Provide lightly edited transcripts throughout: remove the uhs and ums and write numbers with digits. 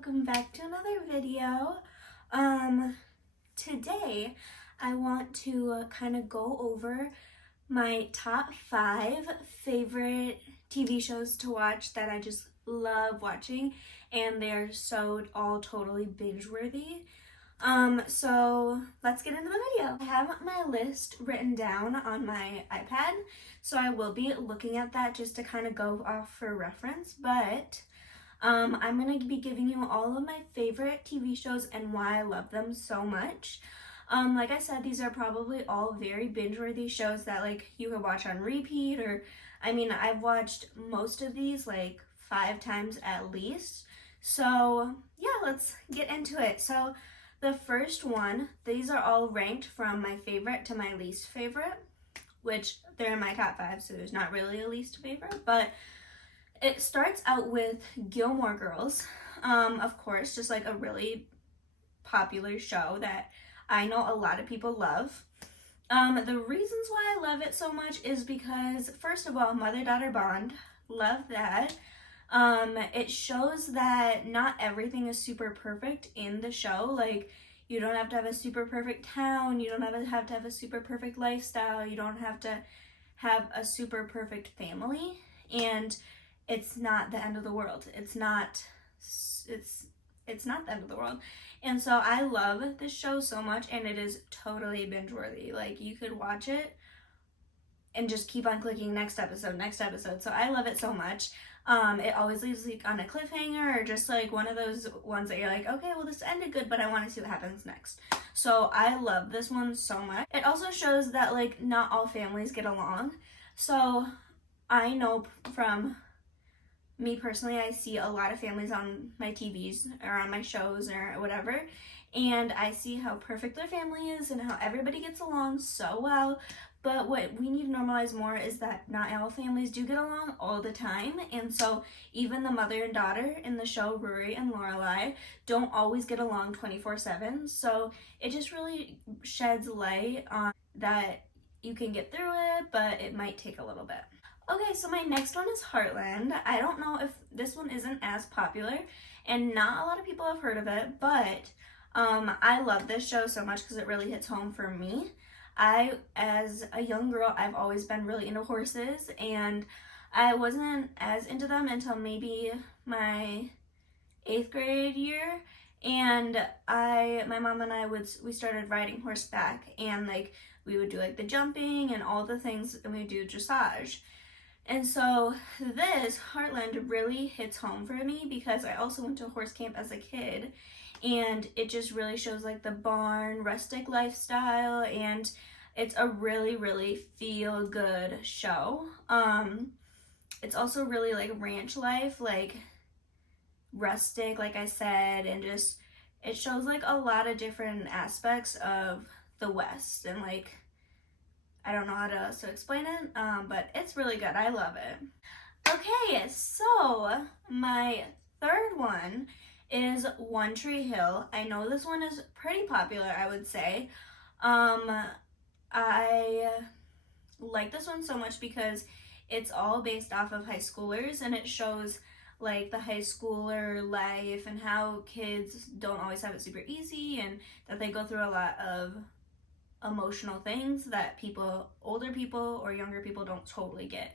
welcome back to another video. Today I want to kind of go over my top 5 favorite TV shows to watch that I just love watching, and they're so all totally binge-worthy. So let's get into the video. I have my list written down on my iPad, so I will be looking at that just to kind of go off for reference, but I'm going to be giving you all of my favorite TV shows and why I love them so much. Like I said, these are probably all very binge-worthy shows that like you could watch on repeat, or I've watched most of these like 5 times at least. So yeah, let's get into it. So the first one, these are all ranked from my favorite to my least favorite, which they're in my top 5, so there's not really a least favorite, but it starts out with Gilmore Girls, of course, just like a really popular show that I know a lot of people love. The reasons why I love it so much is because, first of all, mother-daughter bond, love that. It shows that not everything is super perfect in the show. Like, you don't have to have a super perfect town, you don't have to have a super perfect lifestyle, you don't have to have a super perfect family, and it's not the end of the world. It's not the end of the world. And so I love this show so much, and it is totally binge worthy. Like, you could watch it and just keep on clicking next episode, next episode. So I love it so much. It always leaves like on a cliffhanger, or just like one of those ones that you're like, okay, well, this ended good, but I want to see what happens next. So I love this one so much. It also shows that like not all families get along. So I know from me personally, I see a lot of families on my TVs or on my shows or whatever, and I see how perfect their family is and how everybody gets along so well. But what we need to normalize more is that not all families do get along all the time, and so even the mother and daughter in the show, Rory and Lorelai, don't always get along 24/7. So it just really sheds light on that you can get through it, but it might take a little bit. Okay, so my next one is Heartland. I don't know if this one isn't as popular, and not a lot of people have heard of it, but I love this show so much because it really hits home for me. As a young girl, I've always been really into horses, and I wasn't as into them until maybe my 8th grade year, and my mom and I we started riding horseback, and like we would do like the jumping and all the things, and we would do dressage. And so this Heartland really hits home for me because I also went to horse camp as a kid, and it just really shows like the barn rustic lifestyle, and it's a really, really feel good show. It's also really like ranch life, like rustic, like I said, and just it shows like a lot of different aspects of the West, and like I don't know how to explain it, but it's really good. I love it. Okay, so my third one is One Tree Hill. I know this one is pretty popular, I would say. I like this one so much because it's all based off of high schoolers, and it shows like the high schooler life and how kids don't always have it super easy, and that they go through a lot of emotional things that older people or younger people don't totally get.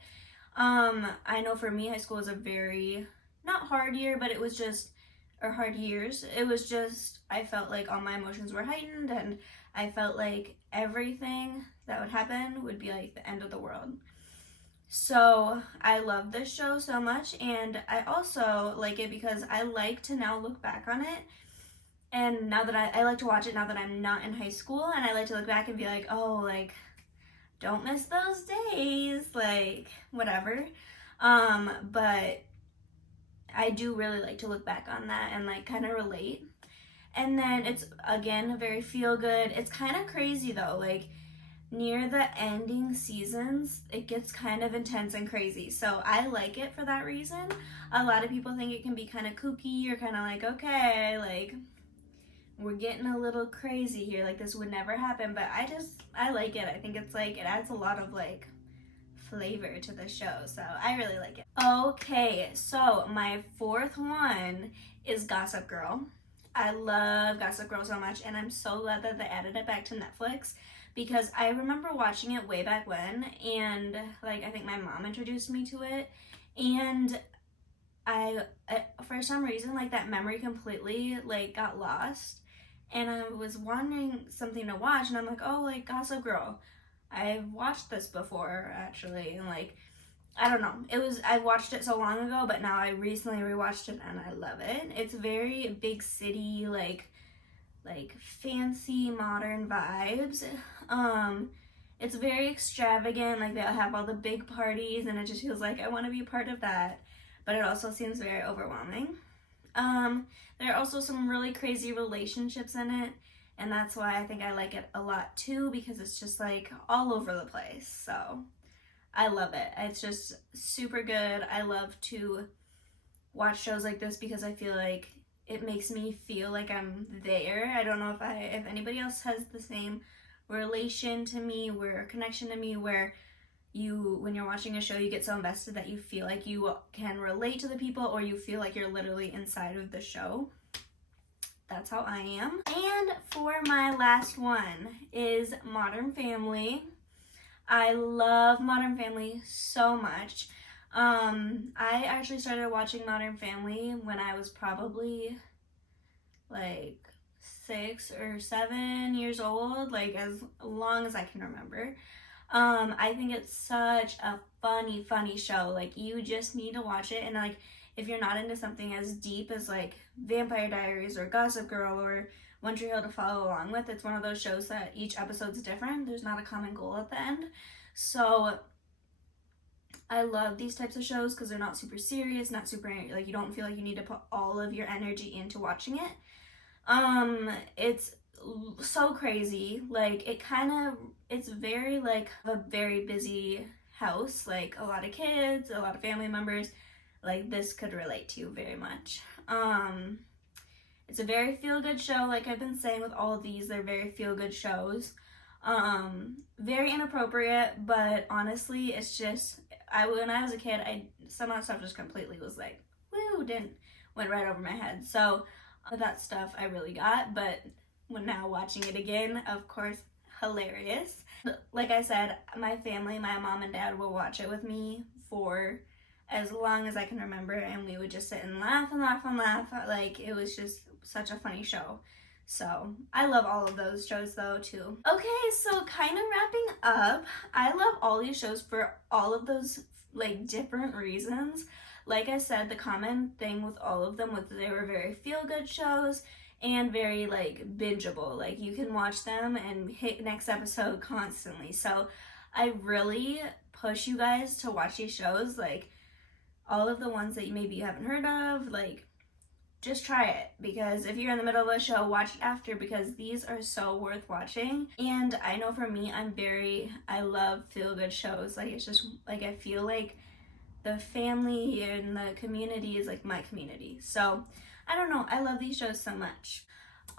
I know for me, high school was a very, not hard year, but it was just, or hard years. It was just, I felt like all my emotions were heightened, and I felt like everything that would happen would be like the end of the world. So I love this show so much, and I also like it because I like to now look back on it. And now that I like to watch it now that I'm not in high school, and I like to look back and be like, oh, like, don't miss those days, like, whatever. But I do really like to look back on that and, like, kind of relate. And then it's, again, very feel-good. It's kind of crazy, though. Like, near the ending seasons, it gets kind of intense and crazy. So I like it for that reason. A lot of people think it can be kind of kooky or kind of like, okay, like, we're getting a little crazy here, like this would never happen, but I like it. I think it's like it adds a lot of like flavor to the show, so I really like it. Okay, so my fourth one is Gossip Girl. I love Gossip Girl so much, and I'm so glad that they added it back to Netflix, because I remember watching it way back when, and like I think my mom introduced me to it, and I for some reason like that memory completely like got lost, and I was wanting something to watch, and I'm like, oh, like Gossip Girl, I've watched this before actually, and like I don't know, I watched it so long ago, but now I recently rewatched it and I love it. It's very big city, like fancy modern vibes. It's very extravagant, like they'll have all the big parties, and it just feels like I want to be a part of that, but it also seems very overwhelming. There are also some really crazy relationships in it, and that's why I think I like it a lot too, because it's just like all over the place. So I love it. It's just super good. I love to watch shows like this because I feel like it makes me feel like I'm there. I don't know if anybody else has the same relation to me, or connection to me, where when you're watching a show, you get so invested that you feel like you can relate to the people, or you feel like you're literally inside of the show. That's how I am. And for my last one is Modern Family. I love Modern Family so much. I actually started watching Modern Family when I was probably like 6 or 7 years old, like as long as I can remember. I think it's such a funny show. Like, you just need to watch it, and like if you're not into something as deep as like Vampire Diaries or Gossip Girl or One Tree Hill to follow along with, it's one of those shows that each episode's different. There's not a common goal at the end. So I love these types of shows because they're not super serious, not super, like, you don't feel like you need to put all of your energy into watching it. It's so crazy. Like, it's very like a very busy house, like a lot of kids, a lot of family members. Like, this could relate to very much. It's a very feel-good show. Like I've been saying with all of these, they're very feel-good shows. Very inappropriate, but honestly, it's just, when I was a kid, some of that stuff just completely was like, woo, went right over my head. So that stuff I really got, but when now watching it again, of course, hilarious. Like I said, my family, my mom and dad will watch it with me for as long as I can remember, and we would just sit and laugh and laugh and laugh. Like, it was just such a funny show. So I love all of those shows though too. Okay, so kind of wrapping up, I love all these shows for all of those like different reasons. Like I said, the common thing with all of them was they were very feel-good shows and very like bingeable. Like, you can watch them and hit next episode constantly. So I really push you guys to watch these shows, like all of the ones that you haven't heard of. Like, just try it, because if you're in the middle of a show, watch it after, because these are so worth watching. And I know for me, I love feel-good shows. Like, it's just like I feel like the family and the community is like my community. So I don't know, I love these shows so much.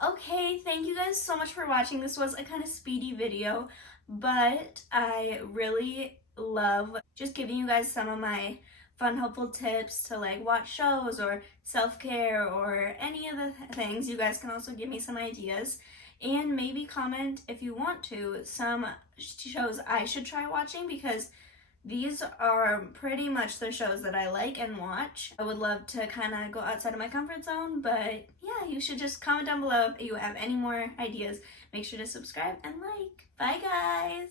Okay, thank you guys so much for watching. This was a kind of speedy video, but I really love just giving you guys some of my fun, helpful tips to like watch shows or self-care or any of the things. You guys can also give me some ideas, and maybe comment if you want to some shows I should try watching, because these are pretty much the shows that I like and watch. I would love to kind of go outside of my comfort zone, but yeah, you should just comment down below if you have any more ideas. Make sure to subscribe and like. Bye guys!